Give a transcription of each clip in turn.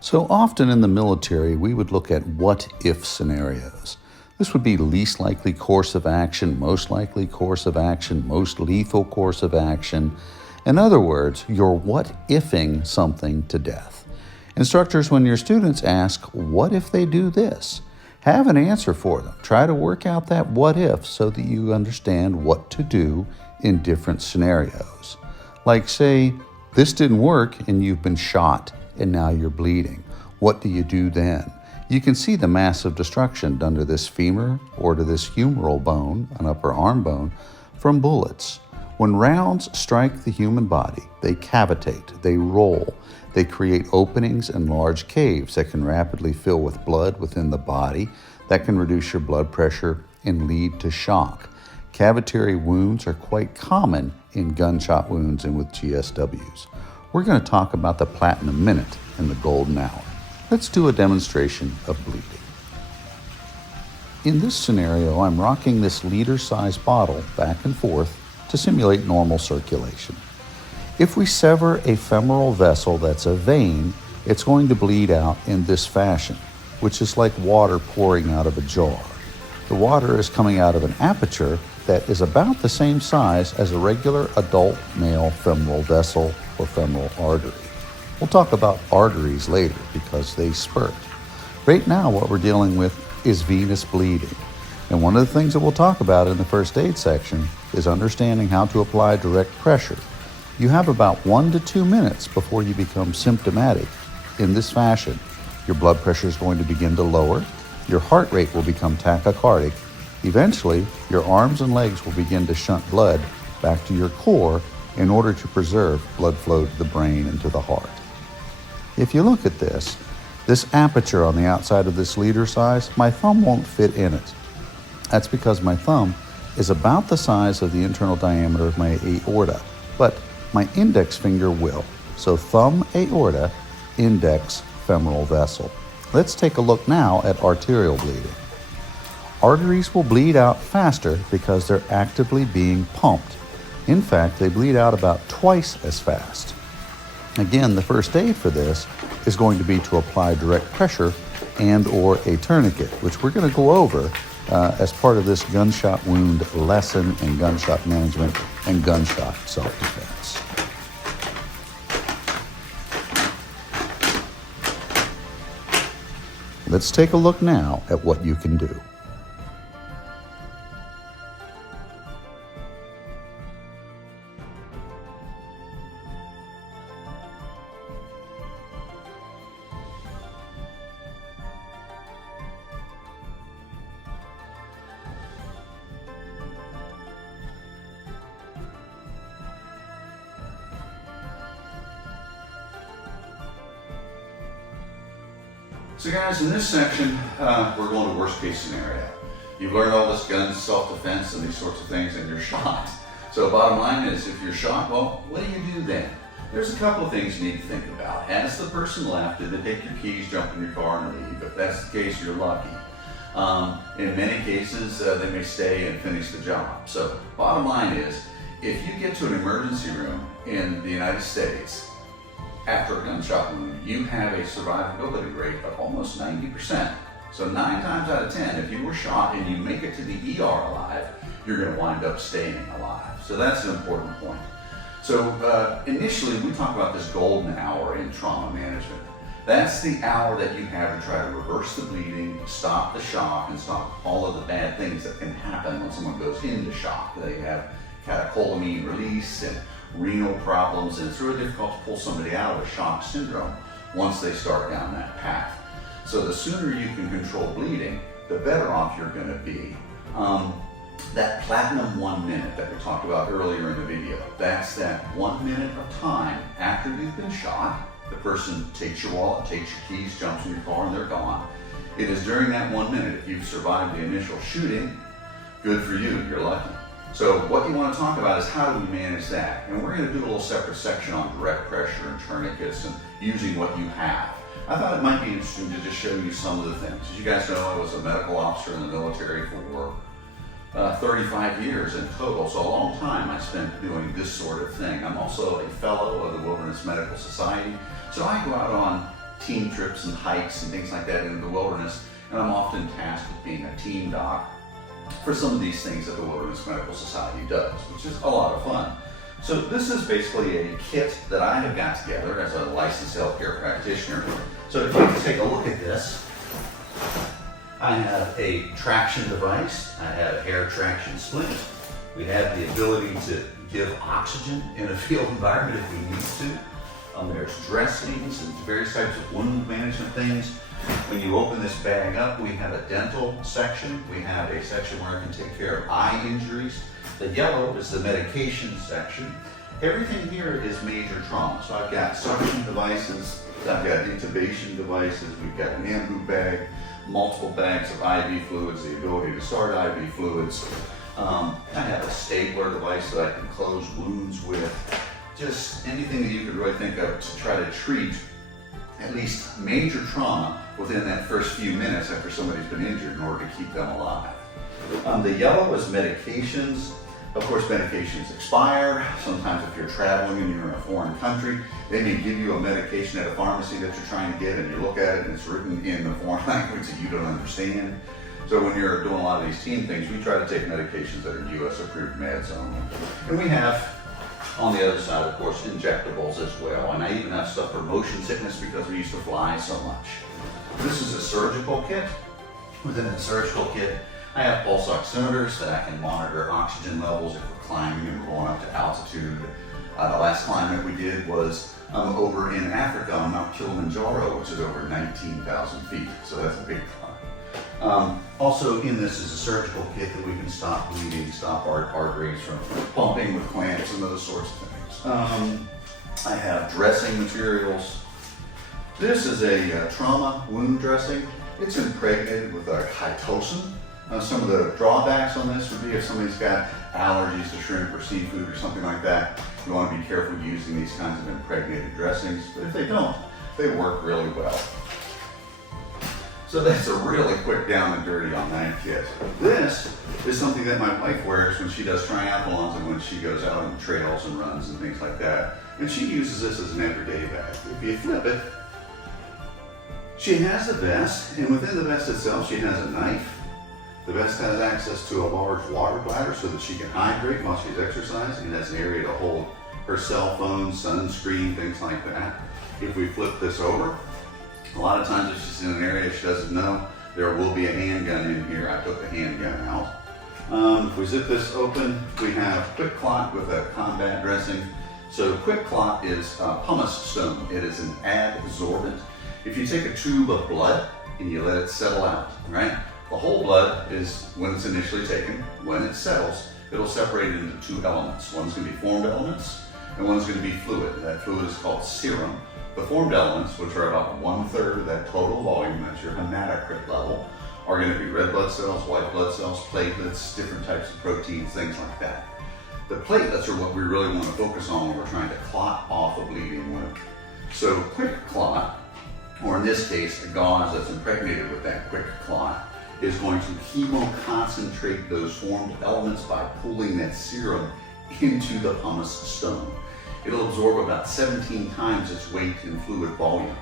So often in the military, we would look at what-if scenarios. This would be least likely course of action, most likely course of action, most lethal course of action. In other words, you're what-ifing something to death. Instructors, when your students ask, what if they do this? Have an answer for them. Try to work out that what if so that you understand what to do in different scenarios. Like say, this didn't work and you've been shot and now you're bleeding. What do you do then? You can see the massive destruction done to this femur or to this humeral bone, an upper arm bone, from bullets. When rounds strike the human body, they cavitate, they roll, they create openings and large caves that can rapidly fill with blood within the body, that can reduce your blood pressure and lead to shock. Cavitary wounds are quite common in gunshot wounds and with GSWs. We're going to talk about the platinum minute and the golden hour. Let's do a demonstration of bleeding. In this scenario, I'm rocking this liter-sized bottle back and forth to simulate normal circulation. If we sever a femoral vessel that's a vein, it's going to bleed out in this fashion, which is like water pouring out of a jar. The water is coming out of an aperture that is about the same size as a regular adult male femoral vessel or femoral artery. We'll talk about arteries later because they spurt. Right now, what we're dealing with is venous bleeding. And one of the things that we'll talk about in the first aid section is understanding how to apply direct pressure. You have about 1 to 2 minutes before you become symptomatic. In this fashion, your blood pressure is going to begin to lower, your heart rate will become tachycardic. Eventually, your arms and legs will begin to shunt blood back to your core in order to preserve blood flow to the brain and to the heart. If you look at this aperture on the outside of this liter size, my thumb won't fit in it. That's because my thumb is about the size of the internal diameter of my aorta, but my index finger will. So thumb aorta, index femoral vessel. Let's take a look now at arterial bleeding. Arteries will bleed out faster because they're actively being pumped. In fact, they bleed out about twice as fast. Again, the first aid for this is going to be to apply direct pressure and or a tourniquet, which we're going to go over as part of this gunshot wound lesson in gunshot management and gunshot self-defense. Let's take a look now at what you can do. So guys, in this section, we're going to worst case scenario. You've learned all this gun self-defense and these sorts of things and you're shot. So bottom line is, if you're shot, well, what do you do then? There's a couple of things you need to think about. Has the person left? Did they take your keys, jump in your car and leave? If that's the case, you're lucky. In many cases, they may stay and finish the job. So bottom line is, if you get to an emergency room in the United States, after a gunshot wound, you have a survivability rate of almost 90%. So 9 times out of 10, if you were shot and you make it to the ER alive, you're going to wind up staying alive. So that's an important point. So initially, we talk about this golden hour in trauma management. That's the hour that you have to try to reverse the bleeding, stop the shock, and stop all of the bad things that can happen when someone goes into shock. They have catecholamine release and renal problems, and it's really difficult to pull somebody out of a shock syndrome once they start down that path. So the sooner you can control bleeding, the better off you're going to be. That platinum 1 minute that we talked about earlier in the video, that's that 1 minute of time after you've been shot. The person takes your wallet, takes your keys, jumps in your car, and they're gone. It is during that 1 minute, if you've survived the initial shooting, good for you, you're lucky. So what you want to talk about is how do we manage that? And we're going to do a little separate section on direct pressure and tourniquets and using what you have. I thought it might be interesting to just show you some of the things. As you guys know, I was a medical officer in the military for 35 years in total, so a long time I spent doing this sort of thing. I'm also a fellow of the Wilderness Medical Society, so I go out on team trips and hikes and things like that into the wilderness, and I'm often tasked with being a team doc for some of these things that the Wilderness Medical Society does, which is a lot of fun. So this is basically a kit that I have got together as a licensed healthcare practitioner. So if you take a look at this, I have a traction device, I have a hair traction splint, we have the ability to give oxygen in a field environment if we need to. There's dressings and various types of wound management things. When you open this bag up, we have a dental section. We have a section where I can take care of eye injuries. The yellow is the medication section. Everything here is major trauma. So I've got suction devices, I've got intubation devices, we've got an ambu bag, multiple bags of IV fluids, the ability to start IV fluids. I have a stapler device that I can close wounds with. Just anything that you could really think of to try to treat at least major trauma within that first few minutes after somebody's been injured in order to keep them alive. The yellow is medications. Of course, medications expire. Sometimes if you're traveling and you're in a foreign country, they may give you a medication at a pharmacy that you're trying to get, and you look at it and it's written in the foreign language that you don't understand. So when you're doing a lot of these team things, we try to take medications that are US approved meds only. And we have, on the other side, of course, injectables as well. And I even have stuff for motion sickness because we used to fly so much. This is a surgical kit. Within the surgical kit, I have pulse oximeters that I can monitor oxygen levels if we're climbing and we're going up to altitude. The last climb that we did was over in Africa on Mount Kilimanjaro, which is over 19,000 feet. So that's a big climb. Also in this is a surgical kit that we can stop bleeding, stop our arteries from pumping with clamps and those sorts of things. I have dressing materials. This is a trauma wound dressing. It's impregnated with chitosan. Some of the drawbacks on this would be if somebody's got allergies to shrimp or seafood or something like that, you want to be careful using these kinds of impregnated dressings. But if they don't, they work really well. So that's a really quick down and dirty on that kit. This is something that my wife wears when she does triathlons and when she goes out on trails and runs and things like that. And she uses this as an everyday bag. If you flip it, she has a vest, and within the vest itself, she has a knife. The vest has access to a large water bladder so that she can hydrate while she's exercising. It has an area to hold her cell phone, sunscreen, things like that. If we flip this over, a lot of times if she's in an area she doesn't know, there will be a handgun in here. I took the handgun out. If we zip this open, we have Quick Clot with a combat dressing. So Quick Clot is pumice stone. It is an adsorbent. If you take a tube of blood and you let it settle out, right? The whole blood is when it's initially taken. When it settles, it'll separate it into two elements. One's going to be formed elements, and one's going to be fluid. That fluid is called serum. The formed elements, which are about 1/3 of that total volume, that's your hematocrit level, are going to be red blood cells, white blood cells, platelets, different types of proteins, things like that. The platelets are what we really want to focus on when we're trying to clot off a bleeding wound. So Quick Clot, or in this case, a gauze that's impregnated with that Quick Clot, is going to hemoconcentrate those formed elements by pulling that serum into the pumice stone. It'll absorb about 17 times its weight in fluid volume.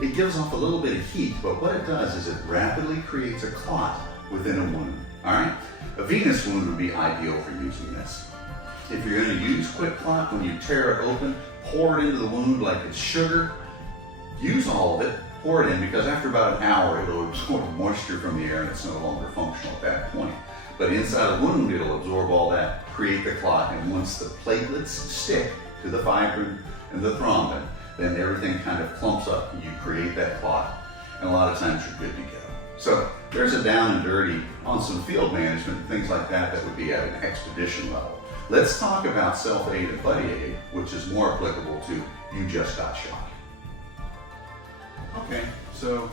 It gives off a little bit of heat, but what it does is it rapidly creates a clot within a wound. All right? A venous wound would be ideal for using this. If you're going to use Quick Clot, when you tear it open, pour it into the wound like it's sugar. Use all of it. Pour it in, because after about an hour it'll absorb moisture from the air and it's no longer functional at that point. But inside a wound it'll absorb all that, create the clot, and once the platelets stick to the fibrin and the thrombin, then everything kind of clumps up and you create that clot, and a lot of times you're good to go. So there's a down and dirty on some field management and things like that that would be at an expedition level. Let's talk about self-aid and buddy aid, which is more applicable to you just got shot. Okay, so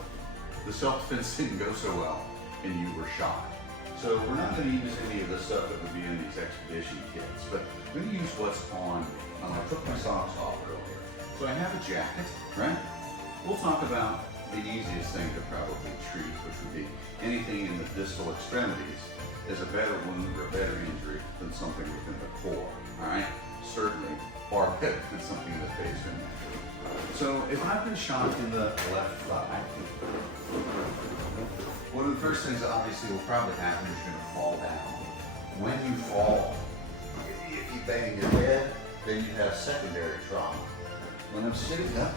the self-defense didn't go so well and you were shot. So we're not going to use any of the stuff that would be in these expedition kits, but we're going to use what's on. I took my socks off earlier. So I have a jacket, right? We'll talk about the easiest thing to probably treat, which would be anything in the distal extremities is a better wound or a better injury than something within the core, all right? Certainly far better than something in the face or neck. So if I've been shot in the left thigh, one of the first things that obviously will probably happen is you're going to fall down. When you fall, if you bang your head, then you have secondary trauma. When I'm sitting up,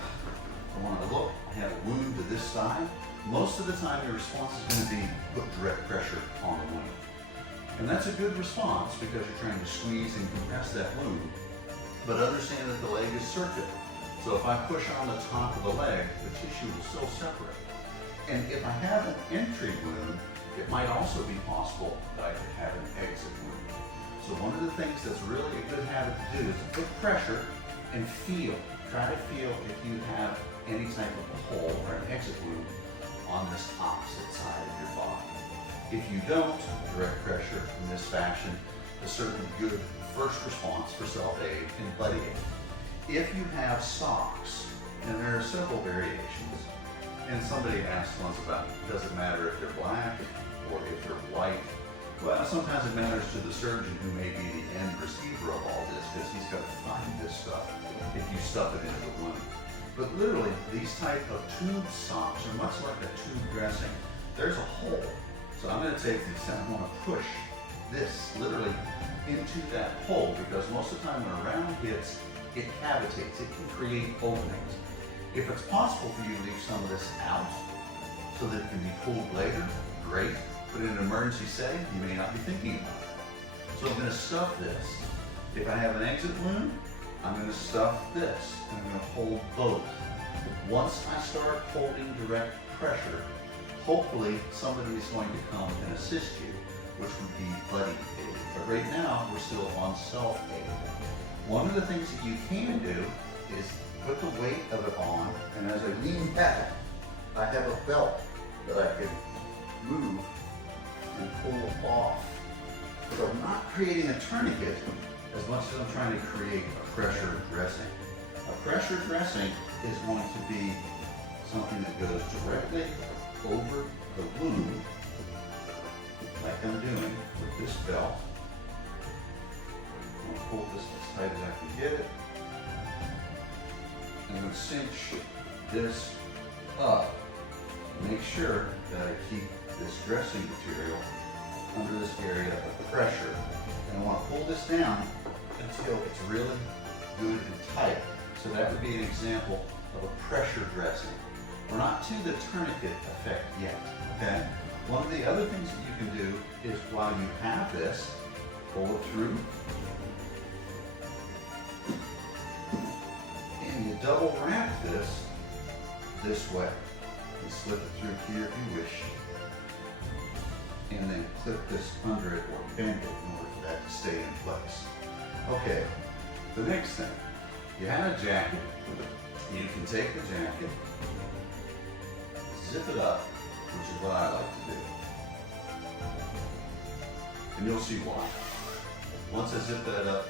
I want to look, I have a wound to this thigh. Most of the time your response is going to be put direct pressure on the wound. And that's a good response because you're trying to squeeze and compress that wound. But understand that the leg is circular. So if I push on the top of the leg, the tissue will still separate. And if I have an entry wound, it might also be possible that I could have an exit wound. So one of the things that's really a good habit to do is to put pressure and feel. Try to feel if you have any type of a hole or an exit wound on this opposite side of your body. If you don't, direct pressure in this fashion is certainly good first response for self-aid and buddy aid. If you have socks, and there are several variations, and somebody asked once about, does it matter if they're black or if they're white? Well, sometimes it matters to the surgeon who may be the end receiver of all this because he's got to find this stuff if you stuff it into the wound. But literally, these type of tube socks are much like a tube dressing. There's a hole. So I'm going to take this and I'm going to push this literally into that hole because most of the time when a round hits, it cavitates. It can create openings. If it's possible for you to leave some of this out so that it can be pulled later, great. But in an emergency setting, you may not be thinking about it. So I'm going to stuff this. If I have an exit wound, I'm going to stuff this. I'm going to hold both. Once I start holding direct pressure, hopefully somebody is going to come and assist you, which would be buddy aid. But right now, we're still on self-aid. One of the things that you can do is put the weight of it on, and as I lean back, I have a belt that I can move and pull off. So I'm not creating a tourniquet as much as I'm trying to create a pressure dressing. A pressure dressing is going to be something that goes directly over the wound, like I'm doing with this belt. I'm going to pull this as tight as I can get it. I'm going to cinch this up. Make sure that I keep this dressing material under this area of pressure. And I want to pull this down until it's really good and tight. So that would be an example of a pressure dressing. We're not to the tourniquet effect yet, okay? One of the other things that you can do is while you have this, pull it through. And you double wrap this way. You slip it through here if you wish. And then clip this under it or bend it in order for that to stay in place. Okay, the next thing. You have a jacket. You can take the jacket, zip it up, which is what I like to do. And you'll see why. Once I zip that up,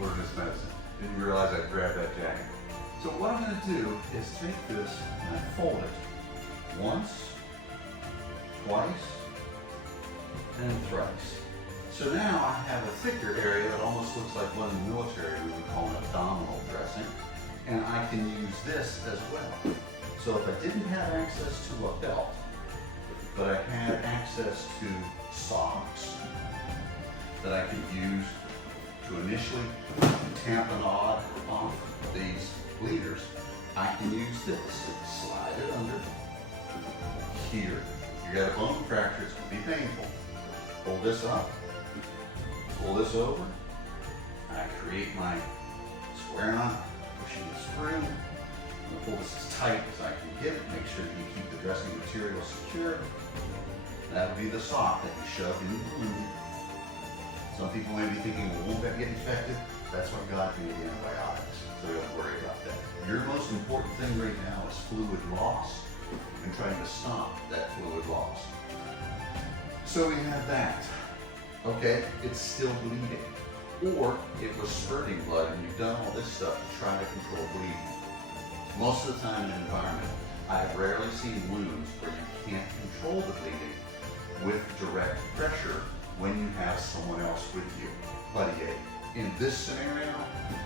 word is medicine. Didn't realize I grabbed that jacket. So what I'm going to do is take this and I fold it once, twice, and thrice. So now I have a thicker area that almost looks like one in the military we would call an abdominal dressing, and I can use this as well. So if I didn't have access to a belt, but I had access to socks that I could use to initially tamponade off these bleeders, I can use this. Slide it under here. You got a bone fracture, it's going to be painful. Pull this up, pull this over, and I create my square knot, pushing this through. I'm going to pull this as tight as I can get it, make sure that you keep the dressing material secure. That would be the sock that you shove in the wound. Some people may be thinking, well, won't that get infected? That's why God made antibiotics, so don't worry about that. Your most important thing right now is fluid loss and trying to stop that fluid loss. So we have that. Okay, it's still bleeding. Or it was spurting blood and you've done all this stuff to try to control bleeding. Most of the time in an environment, I've rarely seen wounds where you can't control the bleeding with direct pressure when you have someone else with you, buddy aid. In this scenario,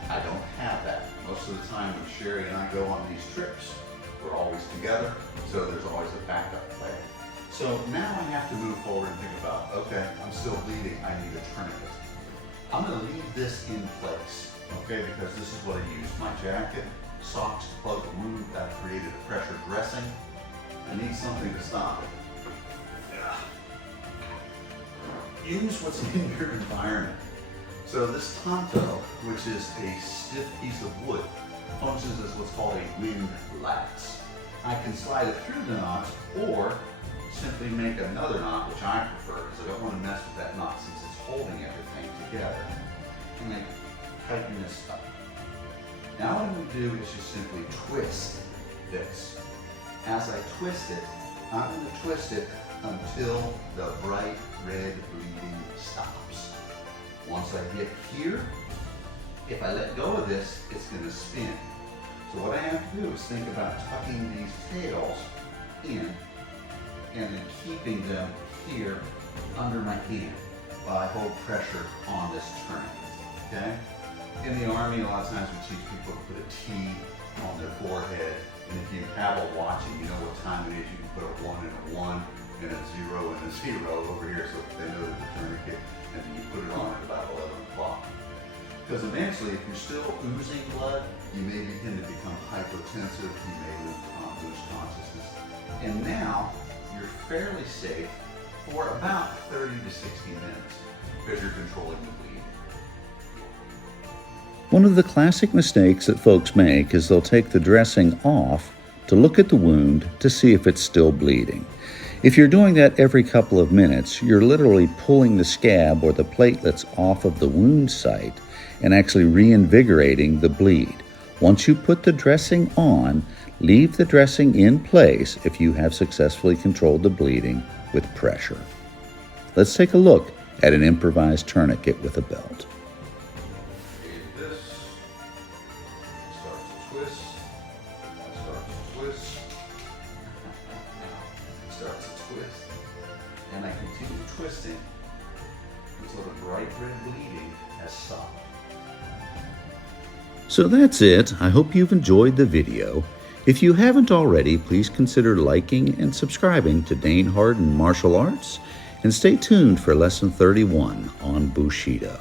I don't have that. Most of the time when Sherry and I go on these trips, we're always together, so there's always a backup plan. So now I have to move forward and think about, okay, I'm still bleeding, I need a tourniquet. I'm gonna leave this in place, okay, because this is what I use. My jacket, socks to plug the wound, that created a pressure dressing. I need something to stop it. Use what's in your environment. So this Tonto, which is a stiff piece of wood, functions as what's called a wind lattice. I can slide it through the knot or simply make another knot, which I prefer because I don't want to mess with that knot since it's holding everything together. And then tighten this up. Now what I'm going to do is just simply twist this. As I twist it, I'm going to twist it until the bright red bleeding stops. Once I get here, if I let go of this, it's going to spin. So what I have to do is think about tucking these tails in and then keeping them here under my hand while I hold pressure on this tourniquet, okay? In the Army, a lot of times we teach people to put a T on their forehead, and if you have a watch and you know what time it is, you can put a 1 and a 1 and a 0 and a 0 over here so they know that the tourniquet, and then you put it on at about 11 o'clock. Because eventually, if you're still oozing blood, you may begin to become hypotensive, you may lose consciousness. And now, you're fairly safe for about 30 to 60 minutes because you're controlling the bleeding. One of the classic mistakes that folks make is they'll take the dressing off to look at the wound to see if it's still bleeding. If you're doing that every couple of minutes, you're literally pulling the scab or the platelets off of the wound site and actually reinvigorating the bleed. Once you put the dressing on, leave the dressing in place if you have successfully controlled the bleeding with pressure. Let's take a look at an improvised tourniquet with a belt. This starts to twist, starts to twist, starts to twist, and I continue twisting until the bright red bleeding has stopped. So that's it. I hope you've enjoyed the video. If you haven't already, please consider liking and subscribing to Dane Harden Martial Arts, and stay tuned for Lesson 31 on Bushido.